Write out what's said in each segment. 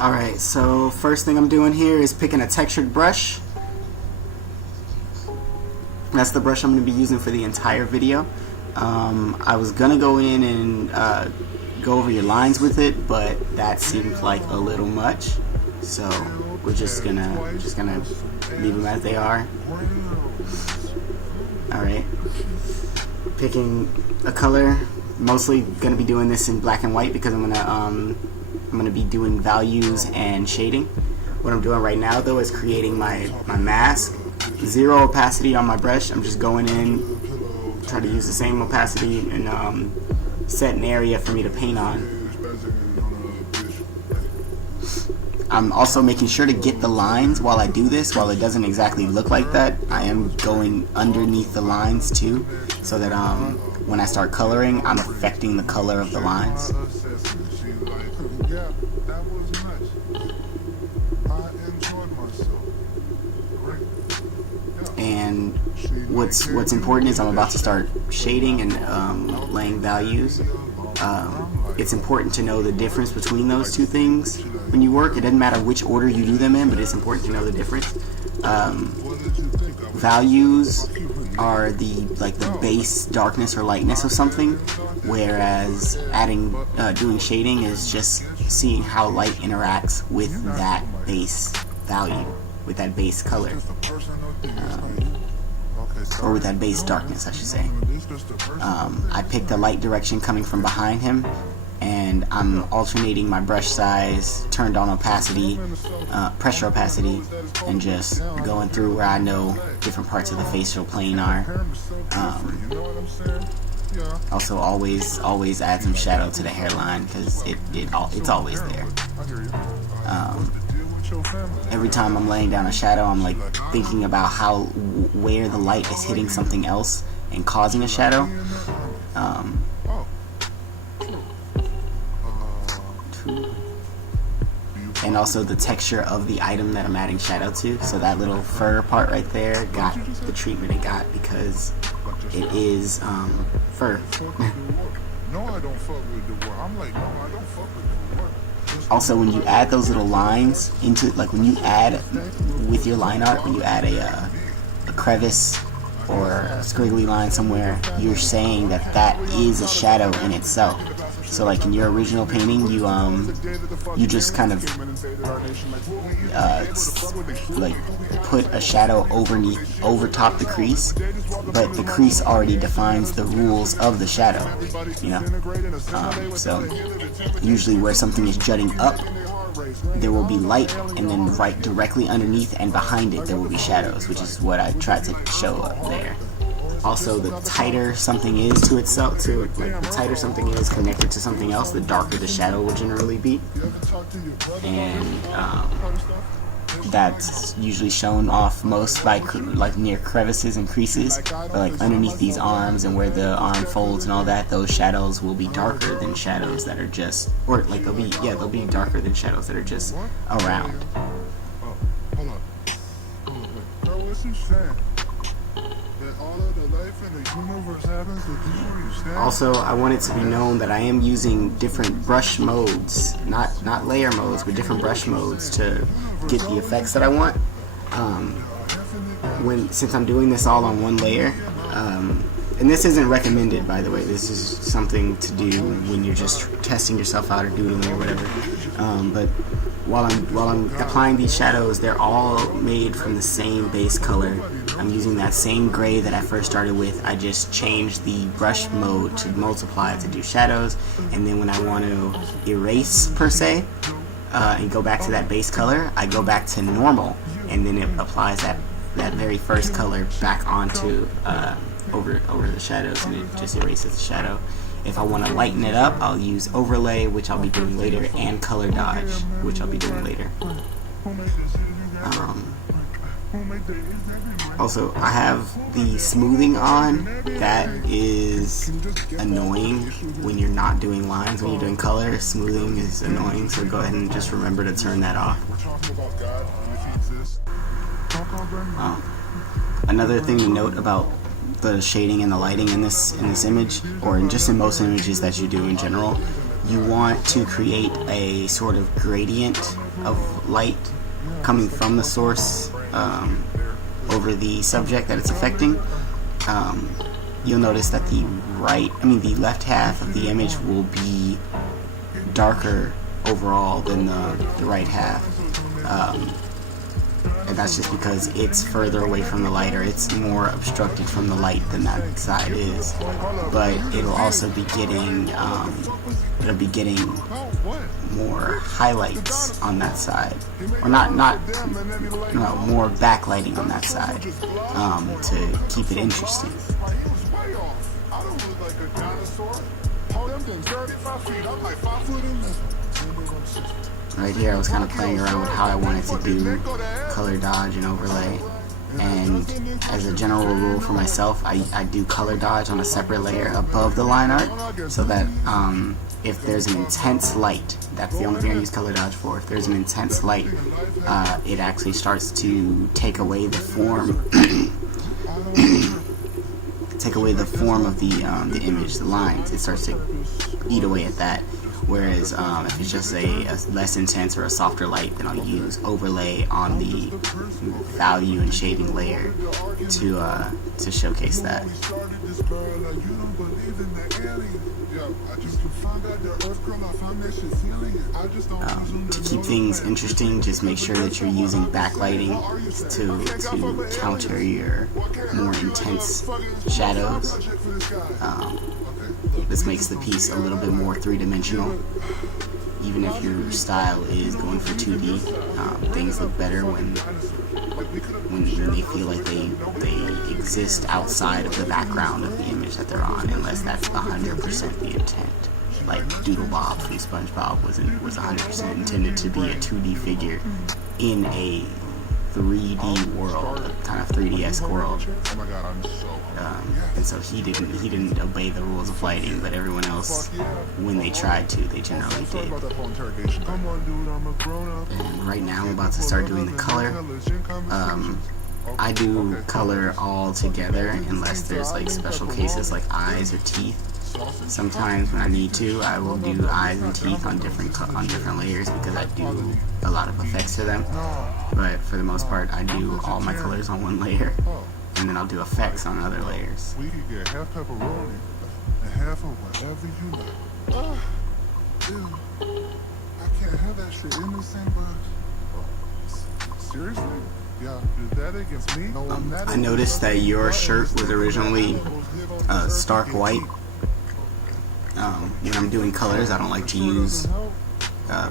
Alright, so first thing I'm doing here is picking a textured brush. That's the brush I'm going to be using for the entire video. I was going to go in and go over your lines with it, but that seemed like a little much. So we're just gonna leave them as they are. Alright. Picking a color. Mostly going to be doing this in black and white because I'm gonna be doing values and shading. What I'm doing right now though is creating my mask. Zero opacity on my brush. I'm just going in, try to use the same opacity and set an area for me to paint on. I'm also making sure to get the lines while I do this. While it doesn't exactly look like that, I am going underneath the lines too, so that when I start coloring, I'm affecting the color of the lines. And what's important is I'm about to start shading and laying values. It's important to know the difference between those two things when you work. It doesn't matter which order you do them in, but it's important to know the difference. Values are the base darkness or lightness of something, whereas doing shading is just seeing how light interacts with that base value, with that base color, or with that base darkness, I should say. I picked a light direction coming from behind him, and I'm alternating my brush size, turned on opacity, pressure opacity, and just going through where I know different parts of the facial plane are. Also, always add some shadow to the hairline because it's always there. Every time I'm laying down a shadow, I'm like thinking about where the light is hitting something else and causing a shadow. And also the texture of the item that I'm adding shadow to. So that little fur part right there got the treatment it got because it is fur. Also, when you add those little lines into, like when you add with your line art, when you add a crevice or a squiggly line somewhere, you're saying that is a shadow in itself. So like in your original painting, you just kind of like put a shadow over top the crease, but the crease already defines the rules of the shadow, you know. So usually where something is jutting up, there will be light, and then right directly underneath and behind it there will be shadows, which is what I tried to show up there. Also, the tighter something is to itself, the tighter something is connected to something else, the darker the shadow will generally be. And that's usually shown off most by like near crevices and creases, but like underneath these arms and where the arm folds and all that, those shadows will be darker than shadows that are just, or like they'll be darker than shadows that are just around. Also, I want it to be known that I am using different brush modes, not layer modes, but different brush modes to get the effects that I want. Since I'm doing this all on one layer, and this isn't recommended, by the way. This is something to do when you're just testing yourself out or doodling or whatever. But while I'm applying these shadows, they're all made from the same base color. I'm using that same gray that I first started with. I just changed the brush mode to multiply to do shadows, and then when I want to erase per se and go back to that base color, I go back to normal, and then it applies that very first color back onto over the shadows, and it just erases the shadow. If I want to lighten it up, I'll use overlay, which I'll be doing later, and color dodge, which I'll be doing later. Also, I have the smoothing on. That is annoying when you're not doing lines. When you're doing color, smoothing is annoying, so go ahead and just remember to turn that off. Another thing to note about the shading and the lighting in this image, or just in most images that you do in general, you want to create a sort of gradient of light coming from the source over the subject that it's affecting, you'll notice that the left half of the image will be darker overall than the right half. And that's just because it's further away from the light, or it's more obstructed from the light than that side is. But it'll also be getting more highlights on that side, or more backlighting on that side, to keep it interesting. Right here I was kind of playing around with how I wanted to do color dodge and overlay, and as a general rule for myself, I do color dodge on a separate layer above the line art, so that if there's an intense light, that's the only thing I use color dodge for. If there's an intense light, it actually starts to take away the form of the image, the lines. It starts to eat away at that. Whereas if it's just a less intense or a softer light, then I'll use overlay on the value and shading layer to showcase that. To keep things interesting, just make sure that you're using backlighting to counter your more intense shadows. This makes the piece a little bit more three-dimensional. Even if your style is going for 2D, things look better when they feel like they exist outside of the background of the image that they're on, unless that's 100% the intent. Like Doodle Bob from SpongeBob was 100% intended to be a 2D figure in a 3D world, a kind of 3D-esque world. And so he didn't obey the rules of lighting, but everyone else, when they tried to, they generally did. And right now I'm about to start doing the color. I do color all together unless there's like special cases like eyes or teeth. Sometimes when I need to, I will do eyes and teeth on different layers because I do a lot of effects to them. But for the most part, I do all my colors on one layer, and then I'll do effects on other layers. We can get half pepperoni and half of whatever you like. Ew. I can't have that shit in the same box. Seriously? Yeah, is that against me? No, I noticed that your shirt was originally stark white. When I'm doing colors, I don't like to use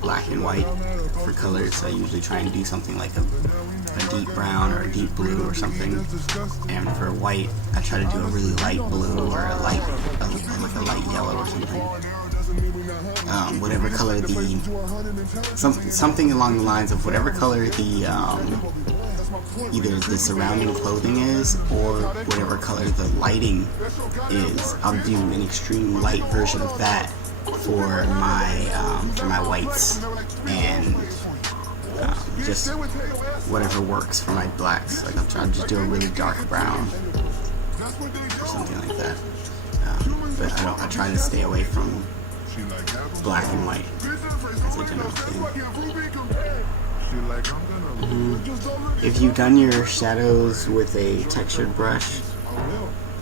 black and white for colors. I usually try and do something like a deep brown or a deep blue or something. And for white, I try to do a really light blue or a light yellow or something. Whatever color something along the lines of whatever color either the surrounding clothing is or whatever color the lighting is. I'll do an extreme light version of that for my whites, and just whatever works for my blacks. Like I'll try to just do a really dark brown or something like that. But I try to stay away from black and white as a general thing. If you've done your shadows with a textured brush,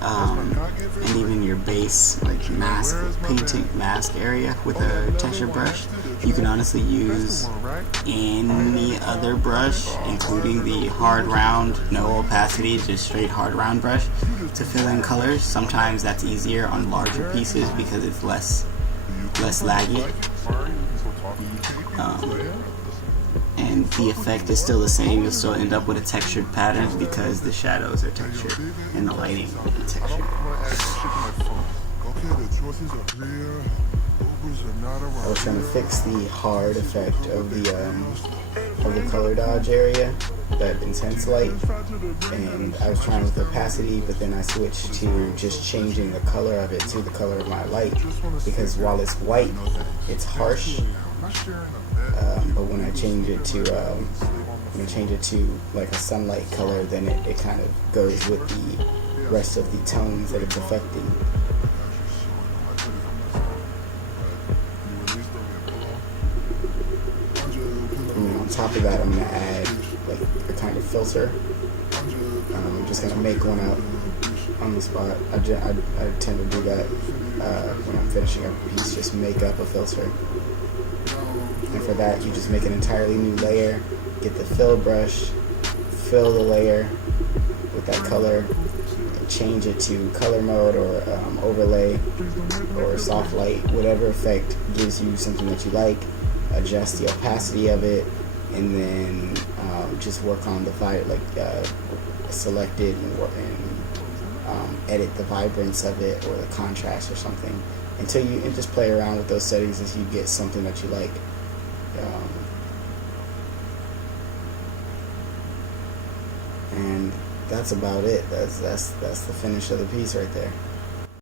and even your base, like painting mask area with a textured brush, you can honestly use any other brush, including the hard round, no opacity, just straight hard round brush, to fill in colors. Sometimes that's easier on larger pieces because it's less laggy. And the effect is still the same. You'll still end up with a textured pattern because the shadows are textured and the lighting is textured. I was trying to fix the hard effect of the color dodge area, that intense light, and I was trying with opacity, but then I switched to just changing the color of it to the color of my light, because while it's white, it's harsh. But when I change it to like a sunlight color, then it kind of goes with the rest of the tones that it's affecting. top of that, I'm gonna add like a kind of filter. I'm just gonna make one up on the spot. I tend to do that when I'm finishing up a piece, just make up a filter. And for that, you just make an entirely new layer, get the fill brush, fill the layer with that color, change it to color mode or overlay or soft light, whatever effect gives you something that you like. Adjust the opacity of it, and then just work on the select it and edit the vibrance of it or the contrast or something until you and just play around with those settings until you get something that you like. And that's about it. That's the finish of the piece right there.